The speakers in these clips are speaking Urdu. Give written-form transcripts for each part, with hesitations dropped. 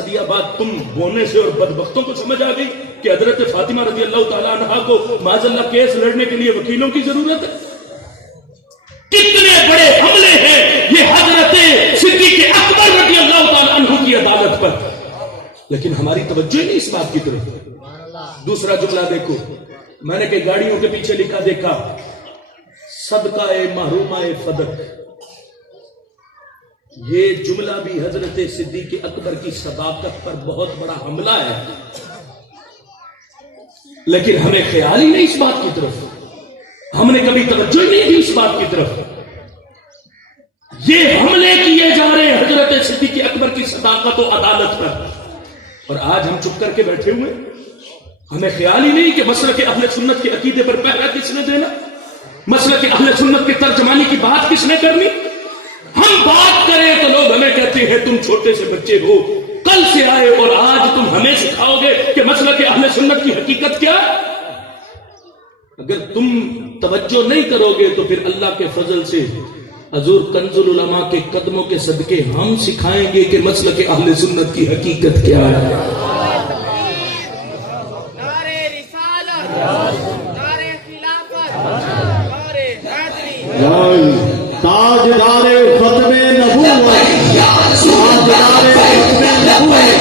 صدیہ بعد تم بونے سے اور بدبختوں کو سمجھ آ گئی کہ حضرت فاطمہ رضی اللہ تعالیٰ عنہا کو معاذ اللہ کیس لڑنے کے لیے وکیلوں کی ضرورت ہے؟ کتنے بڑے حملے ہیں یہ حضرت صدیق اکبر رضی اللہ تعالیٰ عنہ کی عدالت پر، لیکن ہماری توجہ نہیں اس بات کی طرف۔ دوسرا جملہ دیکھو، میں نے کہ گاڑیوں کے پیچھے لکھا دیکھا صدقہ محرومہ فدق، یہ جملہ بھی حضرت صدیق اکبر کی صداقت پر بہت بڑا حملہ ہے، لیکن ہمیں خیال ہی نہیں اس بات کی طرف، ہم نے کبھی توجہ ہی نہیں دی اس بات کی طرف۔ یہ حملے کیے جا رہے ہیں حضرت صدیق اکبر کی صداقت و عدالت پر، اور آج ہم چپ کر کے بیٹھے ہوئے، ہمیں خیال ہی نہیں کہ مسلک اہل سنت کے عقیدے پر پہرا کس نے دینا، مسلک اہل سنت کے ترجمانی کی بات کس نے کرنی۔ ہم بات کریں تو لوگ ہمیں کہتے ہیں تم چھوٹے سے بچے ہو، کل سے آئے اور آج تم ہمیں سکھاؤ گے کہ مسلک اہل سنت کی حقیقت کیا ہے۔ اگر تم توجہ نہیں کرو گے تو پھر اللہ کے فضل سے حضور کنز العلماء کے قدموں کے صدقے ہم سکھائیں گے کہ مسلک اہل سنت کی حقیقت کیا ہے۔ نعرہ رسالت، نعرہ خلافت، نعرہ حیدری، تاجدار ختم نبوت، تاجدار ختم نبوت۔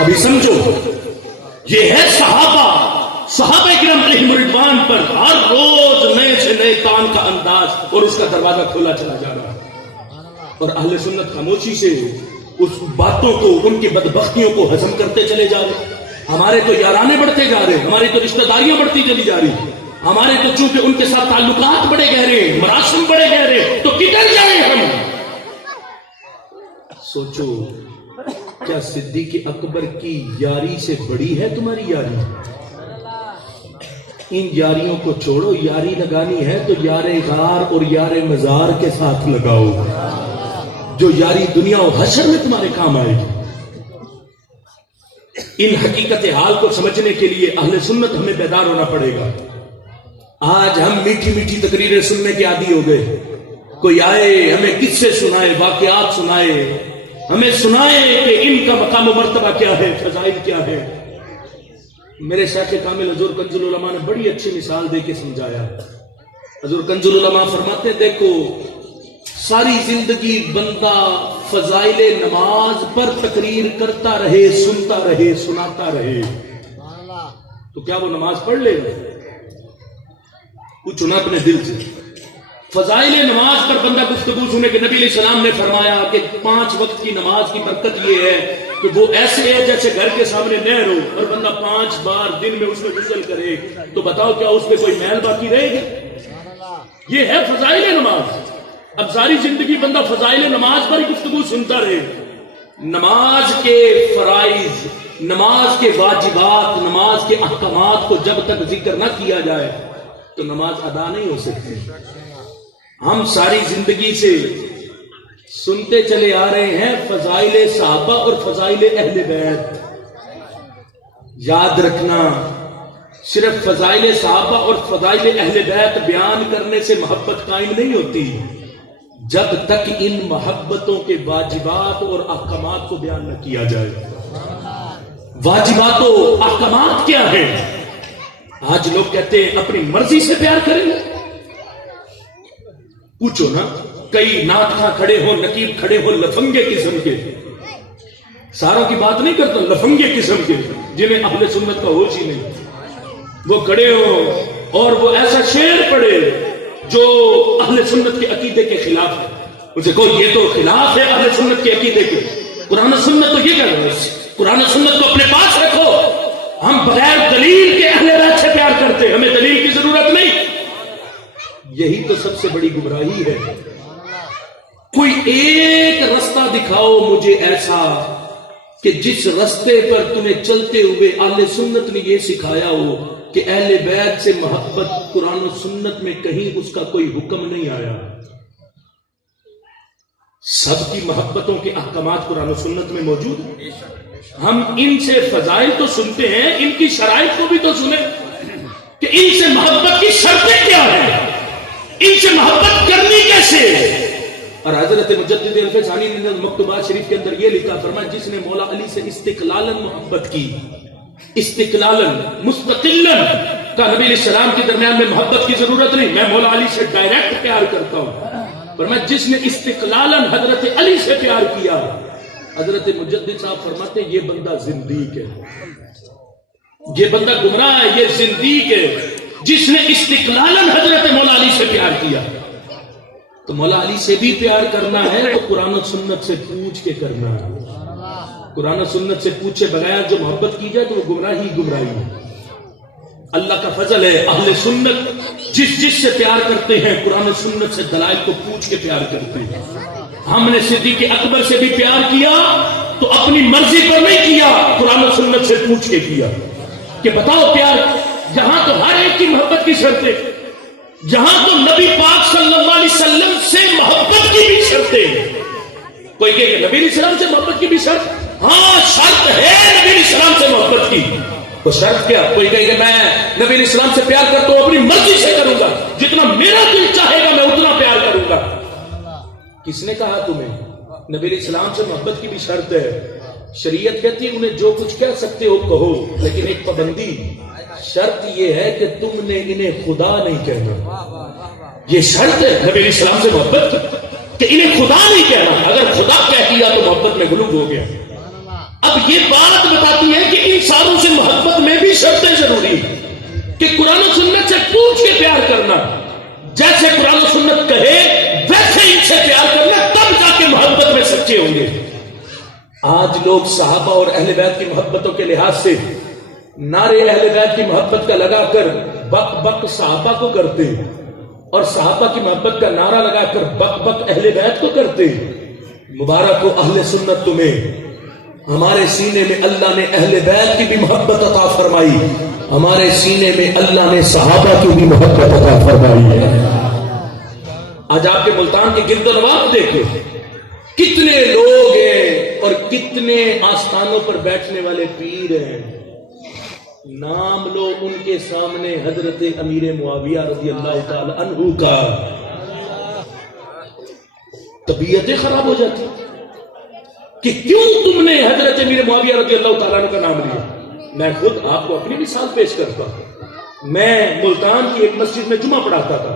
ابھی سمجھو، یہ ہے صحابہ کرام علیہم رضوان پر ہر روز نئے سے نئے کام کا انداز، اور اس کا دروازہ کھولا چلا جا رہا ہے، اور اہل سنت خاموشی سے اس باتوں کو، ان کی بدبختیوں کو ہضم کرتے چلے جا رہے۔ ہمارے تو یارانے بڑھتے جا رہے، ہماری تو رشتہ داریاں بڑھتی چلی جا رہی، ہمارے تو چونکہ ان کے ساتھ تعلقات بڑے گہرے، مراسم بڑے گہرے، تو کدھر جائیں ہم؟ سوچو، کیا صدیق اکبر کی یاری سے بڑی ہے تمہاری یاری؟ ان یاریوں کو چھوڑو، یاری لگانی ہے تو یار غار اور یار مزار کے ساتھ لگاؤ، جو یاری دنیا و حشر میں تمہارے کام آئے گی۔ ان حقیقت حال کو سمجھنے کے لیے اہل سنت ہمیں بیدار ہونا پڑے گا۔ آج ہم میٹھی میٹھی تقریریں سننے کے عادی ہو گئے، کوئی آئے ہمیں قصے سنائے، واقعات سنائے، ہمیں سنائے کہ ان کا مقام و مرتبہ کیا ہے، فضائل کیا ہے۔ میرے شیخ کامل حضور کنز العلماء نے بڑی اچھی مثال دے کے سمجھایا۔ حضور کنز العلماء فرماتے دیکھو، ساری زندگی بندہ فضائل نماز پر تقریر کرتا رہے، سنتا رہے، سناتا رہے، تو کیا وہ نماز پڑھ لے گا؟ پوچھو نا اپنے دل سے۔ فضائل نماز پر بندہ گفتگو سنے کہ نبی علیہ السلام نے فرمایا کہ 5 وقت کی نماز کی برکت یہ ہے کہ وہ ایسے ہے جیسے گھر کے سامنے نہر ہو، اور بندہ 5 بار دن میں اس میں غسل کرے، تو بتاؤ کیا اس پہ کوئی میل باقی رہے گی؟ یہ ہے فضائل نماز۔ اب ساری زندگی بندہ فضائل نماز پر ہی گفتگو سنتا رہے، نماز کے فرائض، نماز کے واجبات، نماز کے احکامات کو جب تک ذکر نہ کیا جائے تو نماز ادا نہیں ہو سکتی۔ ہم ساری زندگی سے سنتے چلے آ رہے ہیں فضائل صحابہ اور فضائل اہل بیت۔ یاد رکھنا، صرف فضائل صحابہ اور فضائل اہل بیت بیان کرنے سے محبت قائم نہیں ہوتی، جب تک ان محبتوں کے واجبات اور احکامات کو بیان نہ کیا جائے۔ واجبات و احکامات کیا ہے؟ آج لوگ کہتے ہیں اپنی مرضی سے پیار کریں گے۔ پوچھو نا، کئی ناطخواں کھڑے ہو، نقیب کھڑے ہو لفنگے قسم کے، ساروں کی بات نہیں کرتا، لفنگے قسم کے جنہیں اہل سنت کا ہوش ہی نہیں، وہ کھڑے ہو اور وہ ایسا شعر پڑھے جو اہل سنت کے عقیدے کے خلاف ہے، اسے کہو یہ تو خلاف ہے اہل سنت کے عقیدے کے، قرآن و سنت تو یہ کہہ رہا ہے، قرآن و سنت کو اپنے پاس رکھو، ہم بغیر دلیل کے اہل بیت سے پیار کرتے، ہمیں دلیل کی ضرورت نہیں۔ یہی تو سب سے بڑی گمراہی ہے۔ کوئی ایک رستہ دکھاؤ مجھے ایسا کہ جس رستے پر تمہیں چلتے ہوئے اہل سنت نے یہ سکھایا ہو کہ اہل بیت سے محبت قرآن و سنت میں کہیں اس کا کوئی حکم نہیں آیا۔ سب کی محبتوں کے احکامات قرآن و سنت میں موجود ہیں۔ ہم ان سے فضائل تو سنتے ہیں، ان کی شرائط کو بھی تو سنیں کہ ان سے محبت کی شرطیں کیا ہیں، ان سے محبت کرنی کیسے۔ اور حضرت مجدد الفسانی نے مکتوبات شریف کے اندر یہ لکھا، فرمایا جس نے مولا علی سے استقلالن محبت کی، استقلالن مستقلن کا نبی علیہ السلام کے درمیان میں محبت کی ضرورت نہیں، میں مولا علی سے ڈائریکٹ پیار کرتا ہوں، فرمایا جس نے استقلالن حضرت علی سے پیار کیا، حضرت مجدد صاحب فرماتے ہیں یہ بندہ زندیق ہے، یہ بندہ گمراہ ہے، یہ زندیق ہے جس نے استقلالن حضرت مولا علی سے پیار کیا۔ تو مولا علی سے بھی پیار کرنا ہے تو قرآن و سنت سے پوچھ کے کرنا ہے، قرآن و سنت سے پوچھے بغیر جو محبت کی جائے تو وہ گمراہی گمراہی ہے۔ اللہ کا فضل ہے، اہل سنت جس سے پیار کرتے ہیں قرآن و سنت سے دلائل کو پوچھ کے پیار کرتے ہیں۔ ہم نے صدیق اکبر سے بھی پیار کیا تو اپنی مرضی پر نہیں کیا، قرآن و سنت سے پوچھ کے کیا کہ بتاؤ پیار، جہاں تو ہر ایک کی محبت کی شرطیں، جہاں تو نبی پاک صلی اللہ علیہ وسلم سے محبت کی بھی شرطیں، کوئی کہے کہ نبی علیہ السلام سے محبت کی بھی شرط، ہاں شرط ہے نبی علیہ السلام سے محبت کی، تو شرط کیا؟ کوئی کہے کہ میں نبی علیہ السلام سے پیار کرتا ہوں اپنی مرضی سے کروں گا، جتنا میرا دل چاہے گا میں اتنا پیار کروں گا۔ کس نے کہا تمہیں؟ نبی علیہ السلام سے محبت کی بھی شرط ہے، شریعت کہتی ہے انہیں جو کچھ کہہ سکتے ہو کہو، لیکن ایک پابندی، شرط یہ ہے کہ تم نے انہیں خدا نہیں کہنا، یہ شرط ہے نبی علیہ السلام سے محبت کہ انہیں خدا نہیں کہنا، اگر خدا کہہ دیا تو محبت میں غلو ہو گیا۔ اب یہ بات بتاتی ہے کہ ان ساروں سے محبت میں بھی شرطیں ضروری کہ قرآن و سنت سے پوچھ کے پیار کرنا، جیسے قرآن و سنت کہے ویسے ان سے پیار کرنا، تب جا کے محبت میں سچے ہوں گے۔ آج لوگ صحابہ اور اہل بیت کی محبتوں کے لحاظ سے نعرے اہل بیت کی محبت کا لگا کر بک بک صحابہ کو کرتے، اور صحابہ کی محبت کا نعرہ لگا کر بک بک اہل بیت کو کرتے۔ مبارک ہو اہل سنت تمہیں، ہمارے سینے میں اللہ نے اہل بیت کی بھی محبت عطا فرمائی، ہمارے سینے میں اللہ نے صحابہ کی بھی محبت عطا فرمائی ہے۔ آج آپ کے ملتان کے گرد و نواح دیکھو، کتنے لوگ ہیں اور کتنے آستانوں پر بیٹھنے والے پیر ہیں، نام لو ان کے سامنے حضرت امیر معاویہ رضی اللہ تعالی عنہ کا، طبیعتیں خراب ہو جاتی کہ کیوں تم نے حضرت امیر معاویہ رضی اللہ تعالیٰ عنہ کا نام لیا۔ میں خود آپ کو اپنی مثال پیش کرتا ہوں، میں ملتان کی ایک مسجد میں جمعہ پڑھاتا تھا،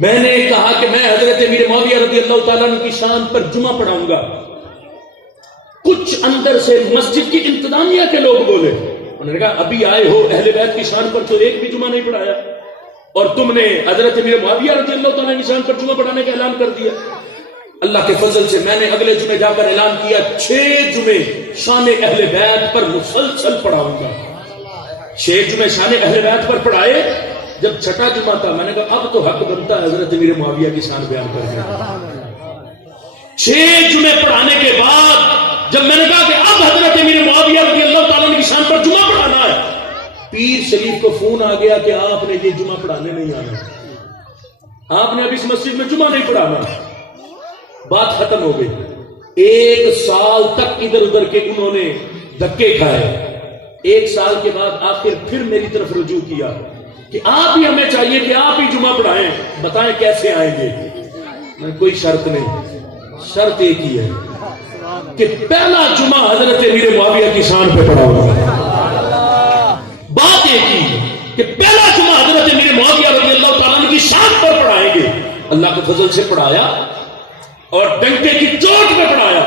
میں نے کہا کہ میں حضرت امیر معاویہ رضی اللہ تعالیٰ عنہ کی شان پر جمعہ پڑھاؤں گا۔ کچھ اندر سے مسجد کی انتظامیہ کے لوگ بولے، انہوں نے کہا ابھی آئے ہو اہل بیت کی شان پر تو ایک بھی جمعہ نہیں پڑھایا، اور تم نے حضرت امیر معاویہ رضی اللہ تعالیٰ کی شان پر جمعہ پڑھانے کا اعلان کر دیا۔ اللہ کے فضل سے میں نے اگلے جمعے جا کر اعلان کیا 6 جمعے شان اہل بیت پر مسلسل پڑھاؤں گا۔ 6 جمعے شان اہل بیت پر پڑھائے، جب 6واں جمعہ تھا میں نے کہا اب تو حق بنتا ہے حضرت امیر معاویہ کی شان بیان کرنے کا۔ 6 جمعے پڑھانے کے بعد جب میں نے کہا کہ اب حضرت امیر معاویہ رضی اللہ تعالیٰ کی شان پر جمعہ پڑھانا ہے، پیر شریف کو فون آ گیا کہ آپ نے یہ جمعہ پڑھانے نہیں آنا، آپ نے اب اس مسجد میں جمعہ نہیں پڑھانا۔ بات ختم ہو گئی۔ 1 سال تک ادھر ادھر کے انہوں نے دھکے کھائے، 1 سال کے بعد آخر پھر میری طرف رجوع کیا کہ آپ ہی ہمیں چاہیے کہ آپ ہی جمعہ پڑھائیں، بتائیں کیسے آئیں گے۔ کوئی شرط نہیں، شرط ایک ہی ہے کہ پہلا جمعہ حضرت امیر معاویہ کی شان پہ پڑھاؤ۔ بات ایک ہی ہے کہ پہلا جمعہ حضرت امیر معاویہ رضی اللہ تعالیٰ عنہ کی شان پر پڑھائیں گے۔ اللہ کے فضل سے پڑھایا اور ڈنکے کی چوٹ پہ پڑھایا،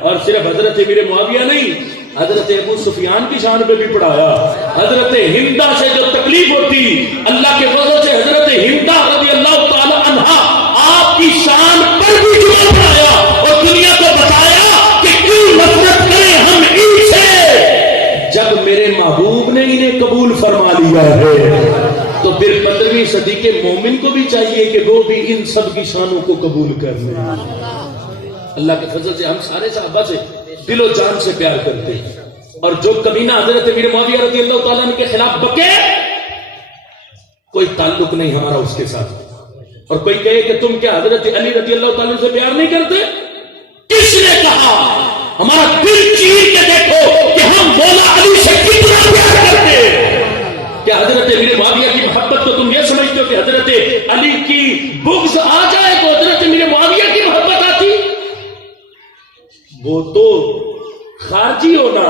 اور صرف حضرت امیر معاویہ نہیں، حضرت ابو سفیان کی شان پہ بھی پڑھایا۔ حضرت ہندا سے جو تکلیف ہوتی، اللہ کے فضل سے حضرت ہندا رضی اللہ تعالی عنہا آپ کی شان پر بھی جمعہ پڑھایا اور دنیا کو بتایا کہ کیوں نفرت کریں ہم ان سے، جب میرے محبوب نے انہیں قبول فرما لیا ہے تو پھر 15ویں صدی کے مومن کو بھی چاہیے کہ وہ بھی ان سب کی شانوں کو قبول کر لیں۔ اللہ کے فضل سے ہم سارے صحابہ سے دل و جان سے پیار کرتے ہیں، اور جو کمینہ حضرت امیر معاویہ رضی اللہ تعالیٰ عنہ کے خلاف بکے، کوئی تعلق نہیں ہمارا اس کے ساتھ۔ اور کوئی کہے کہ تم کیا حضرت علی رضی اللہ تعالیٰ عنہ سے پیار نہیں کرتے؟ کس نے کہا؟ ہمارا دل چیر کے دیکھو کہ ہم مولا علی سے کتنا پیار کرتے ہیں۔ کہ حضرت امیر معاویہ کی محبت تو تم یہ سمجھتے ہو کہ حضرت علی کی بغض آ جائے تو حضرت امیر معاویہ وہ تو خارجی ہونا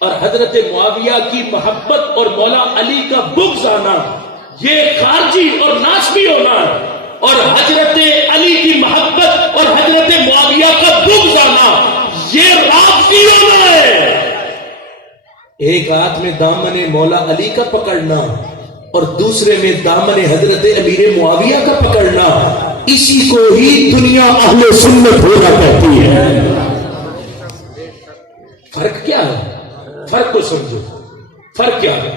اور حضرت معاویہ کی محبت اور مولا علی کا بغض آنا یہ خارجی اور ناسبی ہونا، اور حضرت علی کی محبت اور حضرت معاویہ کا بغض آنا یہ رافضی ہونا ہے۔ ایک ہاتھ میں دامن مولا علی کا پکڑنا اور دوسرے میں دامن حضرت امیر معاویہ کا پکڑنا، اسی کو ہی دنیا اہل سنت ہونا کہتی ہے۔ فرق کیا ہے؟ فرق کو سمجھو، فرق کیا ہے؟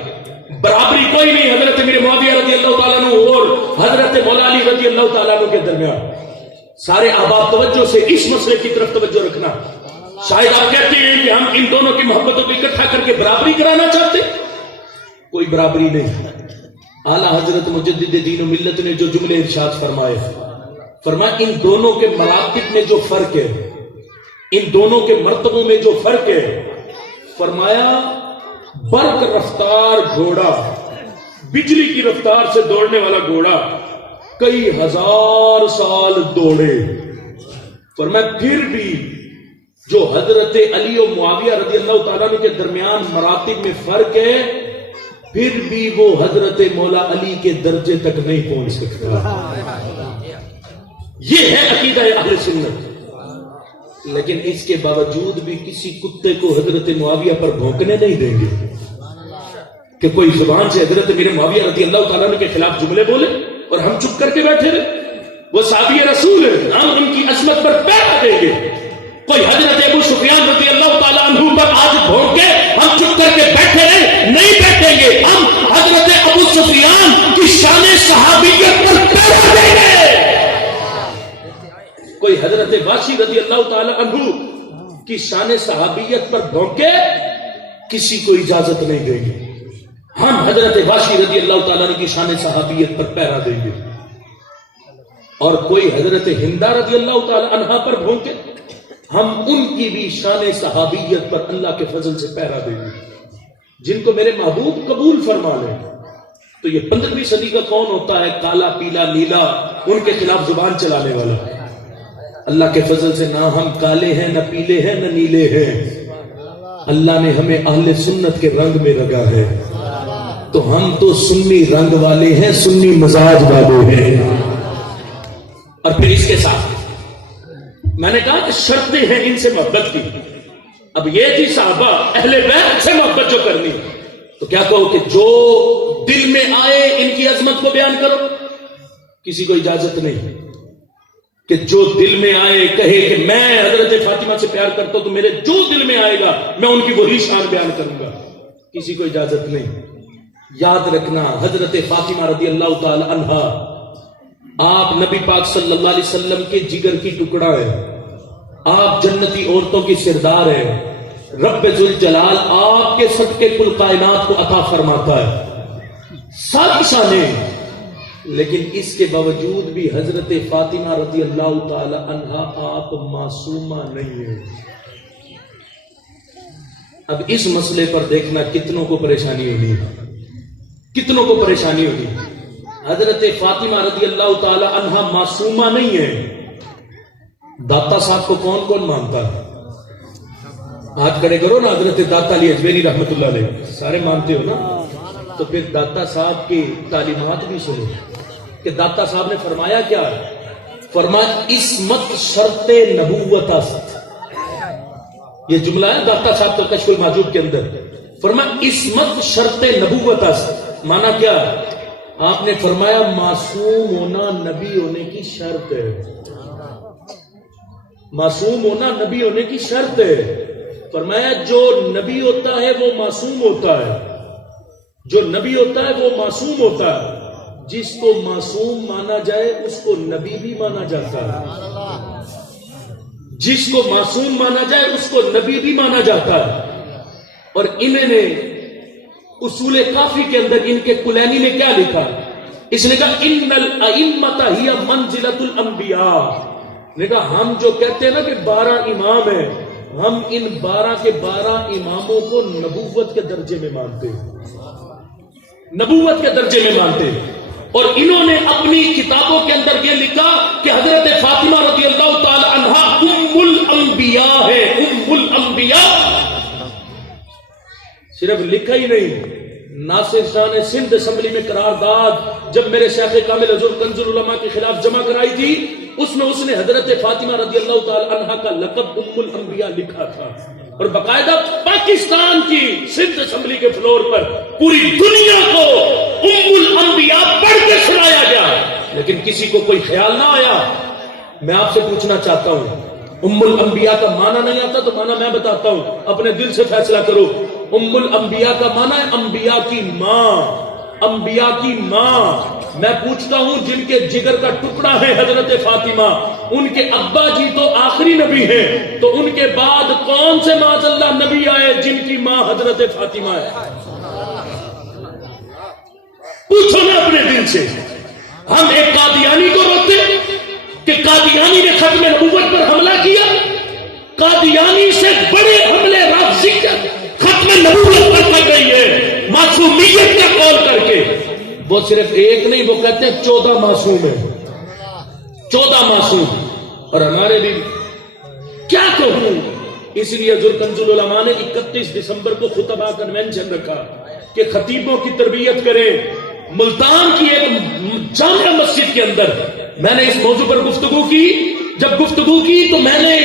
برابری کوئی نہیں حضرت امیر معاویہ رضی اللہ تعالیٰ عنہ اور حضرت مولا علی رضی اللہ تعالیٰ عنہ کے درمیان۔ سارے احباب توجہ سے اس مسئلے کی طرف توجہ رکھنا۔ شاید آپ کہتے ہیں کہ ہم ان دونوں کی محبتوں کو اکٹھا کر کے برابری کرانا چاہتے، کوئی برابری نہیں۔ اعلیٰ حضرت مجدد دین و ملت نے جو جملے ارشاد فرمائے، فرمایا ان دونوں کے مراتب میں جو فرق ہے، ان دونوں کے مرتبوں میں جو فرق ہے، فرمایا برق رفتار گھوڑا، بجلی کی رفتار سے دوڑنے والا گھوڑا کئی ہزار سال دوڑے، فرمایا پھر بھی جو حضرت علی و معاویہ رضی اللہ تعالیٰ عنہ کے درمیان مراتب میں فرق ہے، پھر بھی وہ حضرت مولا علی کے درجے تک نہیں پہنچ سکتا۔ یہ ہے عقیدہ اہل سنت۔ لیکن اس کے باوجود بھی کسی کتے کو حضرت معاویہ پر بھونکنے نہیں دیں گے کہ کوئی زبان سے حضرت امیر معاویہ رضی اللہ تعالیٰ عنہ کے خلاف جملے بولے اور ہم چپ کر کے بیٹھے رہے۔ وہ صحابی رسول ہیں، ہم ان کی عظمت پر پیرا دیں گے۔ کوئی حضرت ابو سفیان رضی اللہ تعالیٰ عنہ پر آج بھونکے ہم چپ کر کے بیٹھے رہے نہیں بیٹھیں گے، ہم حضرت ابو سفیان کی شان صحابیت پر پیرا دیں گے۔ کوئی حضرت واشی رضی اللہ تعالی عنہ کی شان صحابیت پر بھونکے کسی کو اجازت نہیں دیں گے، ہم حضرت واشی رضی اللہ تعالیٰ عنہ کی شان صحابیت پر پیرا دیں گے۔ اور کوئی حضرت ہندہ رضی اللہ تعالی عنہ پر بھونکے ہم ان کی بھی شان صحابیت پر اللہ کے فضل سے پیرا دیں گے۔ جن کو میرے محبوب قبول فرما لیں تو یہ 15ویں صدی کا کون ہوتا ہے کالا پیلا نیلا ان کے خلاف زبان چلانے والا؟ اللہ کے فضل سے نہ ہم کالے ہیں، نہ پیلے ہیں، نہ نیلے ہیں، اللہ نے ہمیں اہل سنت کے رنگ میں رگا ہے، تو ہم تو سنی رنگ والے ہیں، سنی مزاج والے ہیں۔ اور پھر اس کے ساتھ میں نے کہا کہ شرطیں ہیں ان سے محبت کی۔ اب یہ تھی صحابہ اہل بیت سے محبت جو کرنی، تو کیا کہو کہ جو دل میں آئے ان کی عظمت کو بیان کرو؟ کسی کو اجازت نہیں کہ جو دل میں آئے کہے کہ میں حضرت فاطمہ سے پیار کرتا ہوں تو میرے جو دل میں آئے گا میں ان کی وہی شان بیان کروں گا، کسی کو اجازت نہیں۔ یاد رکھنا حضرت فاطمہ رضی اللہ تعالی عنہا آپ نبی پاک صلی اللہ علیہ وسلم کے جگر کی ٹکڑا ہے، آپ جنتی عورتوں کی سردار ہے، رب ذوالجلال آپ کے صدقے کل کائنات کو عطا فرماتا ہے، ساری شانیں، لیکن اس کے باوجود بھی حضرت فاطمہ رضی اللہ تعالی عنہا آپ معصومہ نہیں ہیں۔ اب اس مسئلے پر دیکھنا کتنوں کو پریشانی ہوگی، کتنوں کو پریشانی ہوگی۔ حضرت فاطمہ رضی اللہ تعالی عنہا معصومہ نہیں ہے، داتا صاحب کو کون کون مانتا ہے؟ ہاتھ کھڑے کرو نا، حضرت داتا علی اجمیری رحمت اللہ علیہ سارے مانتے ہو نا، تو پھر داتا صاحب کی تعلیمات بھی سنو کہ داتا صاحب نے فرمایا کیا ہے؟ فرمایا عصمت شرط نبوت است، یہ جملہ ہے داتا صاحب کا کشف المحجوب کے اندر، فرمایا عصمت شرط نبوت است، مانا کیا؟ آپ نے فرمایا معصوم ہونا نبی ہونے کی شرط ہے، معصوم ہونا نبی ہونے کی شرط ہے۔ فرمایا جو نبی ہوتا ہے وہ معصوم ہوتا ہے، جو نبی ہوتا ہے وہ معصوم ہوتا ہے، جس کو معصوم مانا جائے اس کو نبی بھی مانا جاتا ہے، جس کو معصوم مانا جائے اس کو نبی بھی مانا جاتا ہے۔ اور انہوں نے اصول کافی کے اندر ان کے کلینی نے کیا لکھا؟ اس نے کہا ان الائمۃ ہی منزلۃ الانبیاء، نے کہا ہم جو کہتے ہیں نا کہ 12 امام ہیں، ہم ان 12 کے 12 اماموں کو نبوت کے درجے میں مانتے ہیں، نبوت کے درجے میں مانتے ہیں۔ اور انہوں نے اپنی کتابوں کے اندر یہ لکھا کہ حضرت فاطمہ رضی اللہ تعالی عنہا ام الانبیاء ہے، ام الانبیاء. صرف لکھا ہی نہیں، ناصر شاہ نے سندھ اسمبلی میں قرارداد جب میرے شیخ کامل حضور کنز العلماء کے خلاف جمع کرائی تھی، اس میں اس نے حضرت فاطمہ رضی اللہ تعالی عنہا کا لقب ام الانبیاء لکھا تھا، اور باقاعدہ پاکستان کی سندھ اسمبلی کے فلور پر پوری دنیا کو ام الانبیاء پڑھ کے سنایا گیا، لیکن کسی کو کوئی خیال نہ آیا. میں آپ سے پوچھنا چاہتا ہوں، ام الانبیاء کا معنی نہیں آتا تو معنی میں بتاتا ہوں، اپنے دل سے فیصلہ کرو. ام الانبیاء کا معنی ہے انبیاء کی ماں، انبیاء کی ماں. میں پوچھتا ہوں، جن کے جگر کا ٹکڑا ہے حضرت فاطمہ، ان کے ابا جی تو آخری نبی ہیں، تو ان کے بعد کون سے معاذ اللہ نبی آئے جن کی ماں حضرت فاطمہ ہے؟ پوچھو نا اپنے دل سے. ہم ایک قادیانی کو روتے کہ قادیانی نے ختم نبوت پر حملہ کیا. قادیانی سے بڑے حملے رافضی ختم نبوت پر کر گئی ہے، معصومیت کا قول کر کے. وہ صرف ایک نہیں، وہ کہتے ہیں 14 معصوم ہے، 14 معصوم. اور ہمارے بھی کیا کہوں، اس لیے حضور کنز العلماء نے 31 دسمبر کو خطبہ کنونشن رکھا کہ خطیبوں کی تربیت کریں. ملتان کی ایک جامع مسجد کے اندر میں نے اس موضوع پر گفتگو کی. جب گفتگو کی تو میں نے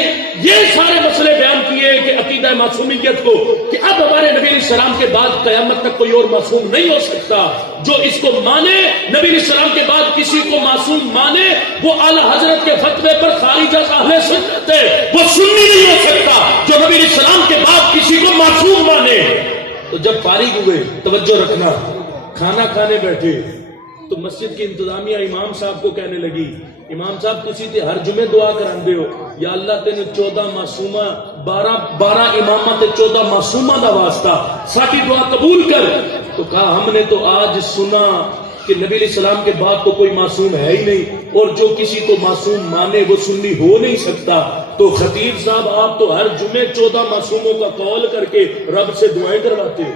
یہ سارے مسئلے بیان کیے کہ عقیدہ معصومیت کو، کہ اب ہمارے نبی علیہ السلام کے بعد قیامت تک کوئی اور معصوم نہیں ہو سکتا. جو اس کو مانے، نبی علیہ السلام کے بعد کسی کو معصوم مانے، وہ اعلی حضرت کے فتوے پر خارج از اہل سنت ہے، وہ سنی نہیں ہو سکتا. جو نبی علیہ السلام کے بعد کسی کو معصوم مانے. تو جب فارغ ہوئے، توجہ رکھنا، کھانا کھانے بیٹھے تو مسجد کی انتظامیہ امام صاحب کو کہنے لگی، امام صاحب تسی تے ہر جمعے دعا کراندے ہو، یا اللہ تینے 14 معصومہ 12 امامہ تے 14 معصومہ دا واسطہ ساڈی دعا قبول کر. تو کہا ہم نے تو آج سنا کہ نبی علیہ السلام کے بعد تو کوئی معصوم ہے ہی نہیں، اور جو کسی کو معصوم مانے وہ سنی ہو نہیں سکتا. تو خطیب صاحب آپ تو ہر جمعے 14 معصوموں کا قول کر کے رب سے دعائیں کرواتے ہو.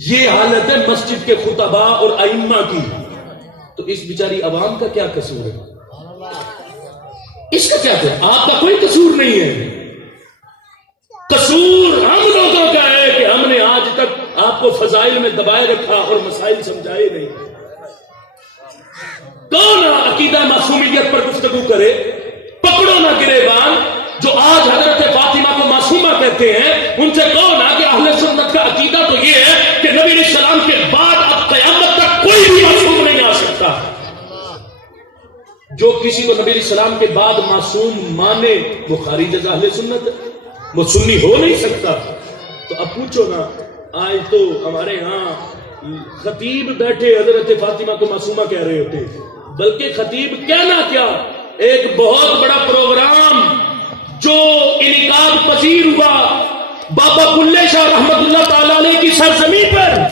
یہ حالت ہے مسجد کے خطباء اور ائمہ کی. تو اس بیچاری عوام کا کیا قصور ہے؟ اس کا کیا ہے؟ آپ کا کوئی قصور نہیں ہے. قصور ہم لوگوں کا ہے کہ ہم نے آج تک آپ کو فضائل میں دبائے رکھا اور مسائل سمجھائے نہیں. کون عقیدہ معصومیت پر گفتگو کرے؟ پکڑو نہ گریبان. جو آج حضرت فاطمہ کو معصومہ کہتے ہیں، ان سے کون کہ اہل سنت کا عقیدہ تو یہ ہے کہ نبی علیہ السلام کے بعد اب قیامت تک کوئی بھی معصوم نہیں آ سکتا. جو کسی کو نبی علیہ السلام کے بعد معصوم مانے وہ خارج از اہل سنت ہے، وہ سنی ہو نہیں سکتا. تو اب پوچھو نا، آج تو ہمارے ہاں خطیب بیٹھے حضرت فاطمہ کو معصومہ کہہ رہے ہوتے، بلکہ خطیب کہنا کیا، ایک بہت بڑا پروگرام جو انعقاد پذیر ہوا بابا بلے شاہ رحمت اللہ تعالی علیہ کی سرزمین پر.